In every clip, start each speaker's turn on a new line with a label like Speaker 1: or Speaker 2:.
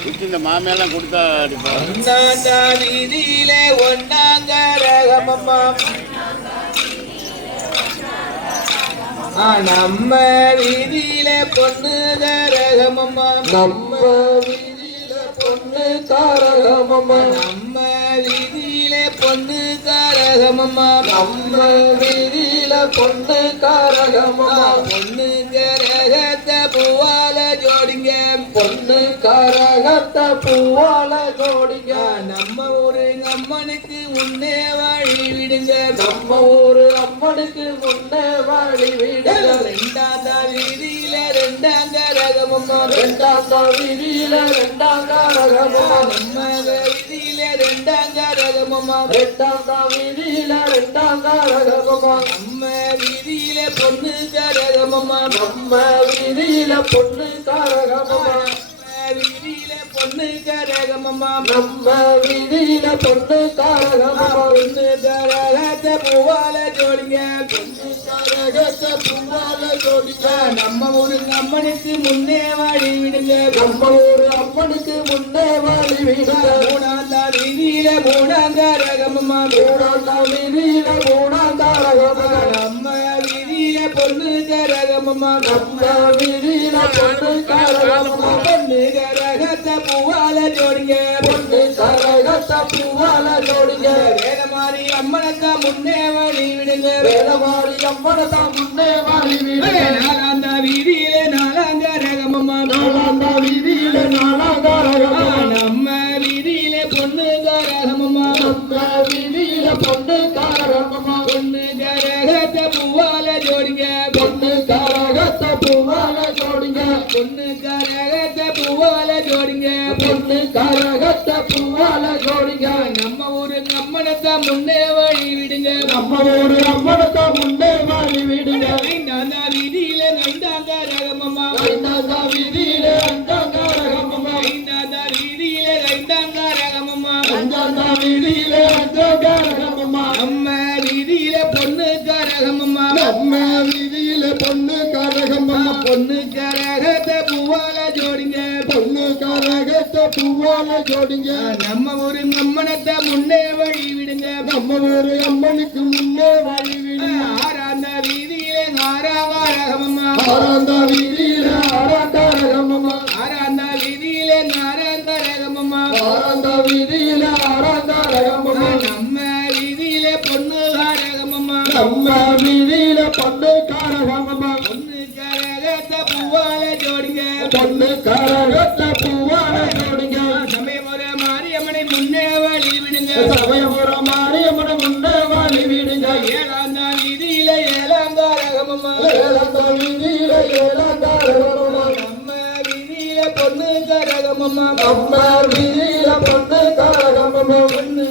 Speaker 1: இந்த மாமையெல்லாம் கொடுத்தா
Speaker 2: வீதியிலே ஒன்னாங்கரகமம்மா நம்ம வீதியில பொண்ணு கரகமம்மா நம்ம வீதியில பொண்ணு காரகமம்மா நம்ம வீதியில பொண்ணு காரகமம்மா நம்ம வீதியில பொண்ணு காரகமம்மா பொண்ணு கரகத்தை பூவால ஜோடிங்க பொண்ணு கரகத்தை பூவால ஜோடிங்க நம்ம ஊரு அம்மனுக்கு முன்னே வழி விடுங்க நம்ம ஊரு அம்மனுக்கு முன்னே வழி விடுங்க ரெண்டாந்தா வீதியில ரெண்டாங்கரகமம்மா ரெண்டாந்தா வீதியில ரெண்டாங்கரகமம்மா நம்ம வீதியில ரெண்டாங்கரகமம்மா ரெண்டாந்தா வீதியில ரெண்டாங்கரகமம்மா நம்ம வீதியில பொண்ணு கரகமம்மா நம்ம வீதியில பொண்ணு கரகமம்மா வீதியில பொண்ணு கரகமம்மா நம்ம வீதியில பொண்ணு கரகமம்மா பொண்ணு கரகத்தை பூவால ஜோடிங்க பொண்ணு கரகத்தை பூவால ஜோடிங்க நம்ம ஊரு அம்மனுக்கு முன்னே வாடி விடுங்க நம்ம ஊரு அம்மனுக்கு முன்னே வாடி விடுங்க மூணாந்தா வீதியில மூணாங்கரகமம்மா மூணாந்தா வீதியில மூணாங்கரகமம்மா நம்ம வீதியில பொண்ணு கரகமம்மா நம்ம வீதியில பொண்ணு கரகமம்மா பொண்ணு கரகத்தை பூவால ஜோடிங்க பொண்ணு கரகத்தை பூவால ஜோடிங்க வேலமாரி அம்மனக்கா முன்னே வழி விடுங்க வேலமாரி அம்மனக்கா முன்னே வழி விடுங்க நாலாந்த வீதியில நாலாங்கரகமம்மா நாலாந்த வீதியில நாலாங்கரகமம்மா நம்ம வீதியில பொண்ணு கரகமம்மா நம்ம வீதியில பொண்ணு கரகமம்மா பொண்ணு கரகத்தை பூவால ஜோடிங்க பொண்ணு கரகத்தை பூவால ஜோடிங்க பொண்ணு கரகத்தை பூவால ஜோடிங்க பொண்ணு கரகத்தை பூவால ஜோடிங்க நம்ம ஊரு அம்மனத்தை முன்னே வழி விடுங்க நம்ம ஊரு அம்மனத்தை முன்னே வழி விடுங்க ஐந்தாந்தா வீதியில ஐந்தாங்கரகமம்மா ஐந்தாந்தா வீதியில ஐந்தாங்கரகமம்மா ஐந்தாந்தா வீதியில ஐந்தாங்கரகமம்மா ஐந்தாந்தா வீதியில ஐந்தாங்கரகமம்மா நம்ம வீதியில பொண்ணு கரகமம்மா நம்ம வீதியில பொண்ணு கரகமம்மா பொண்ணு கரகத்தை பூவால ஜோடிங்க பொண்ணு கரகத்தை பூவால ஜோடிங்க நம்ம ஒரு அம்மனத்தை முன்னே வழி விடுங்க நம்ம ஒரு அம்மனுக்கு முன்னே வழி விடுங்க ஆறாந்த வீதியில ஆறாங்கரகமம்மா ஆறாந்த வீதியில ஆறாங்கரகமம்மா ஆறாந்த வீதியில ஆறாங்கரகமம்மா ஆறாந்த வீதியில ஆறாங்கரகமம்மா நம்ம வீதியில பொண்ணு காரகமம்மா நம்ம வீதியில பொண்ணு காரகமம்மா பொண்ணு கரகத்தை பூவால ஜோடிங்க பொண்ணு கரகத்தை பூவால ஜோடிங்க சமயபுர மாரியம்மனை முன்னே வழி விடுங்க சமயபுர மாரியம்மனை முன்னே வழி விடுங்க ஏழாந்தா வீதியில ஏழாங்கரகமம்மா ஏழாந்தா வீதியில ஏழாங்கரகமம்மா நம்ம வீதியில பொண்ணு கரகமம்மா நம்ம வீதியில பொண்ணு கரகமம்மா பொண்ணு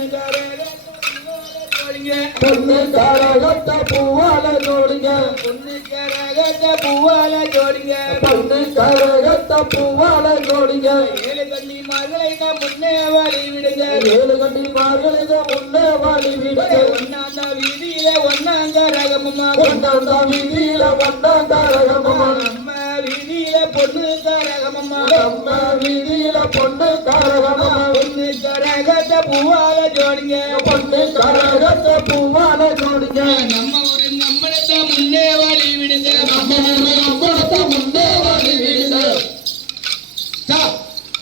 Speaker 2: பொண்ணு கரகத்தை பூவால ஜோடிங்க பொண்ணு கரகத்தை பூவால ஜோடிங்க பொண்ணு கரகத்தை பூவால ஜோடிங்க ஏழு கண்ணி மகளுக்கு முன்னே வழி விடுங்க ஏழு கண்ணி மகளுக்கு முன்னே வழி விடுங்க ஒன்னாந்தா வீதியில ஒன்னாங்கரகமம்மா ஒன்னாந்தா வீதியில ஒன்னாங்கரகமம்மா நம்ம வீதியில பொண்ணு கரகமம்மா நம்ம வீதியில பொண்ணு கரகமம்மா பொண்ணு கரகத்தை பூவால ஜோடிங்க பொண்ணு கரகத்தை பூவால ஜோடிங்க நம்ம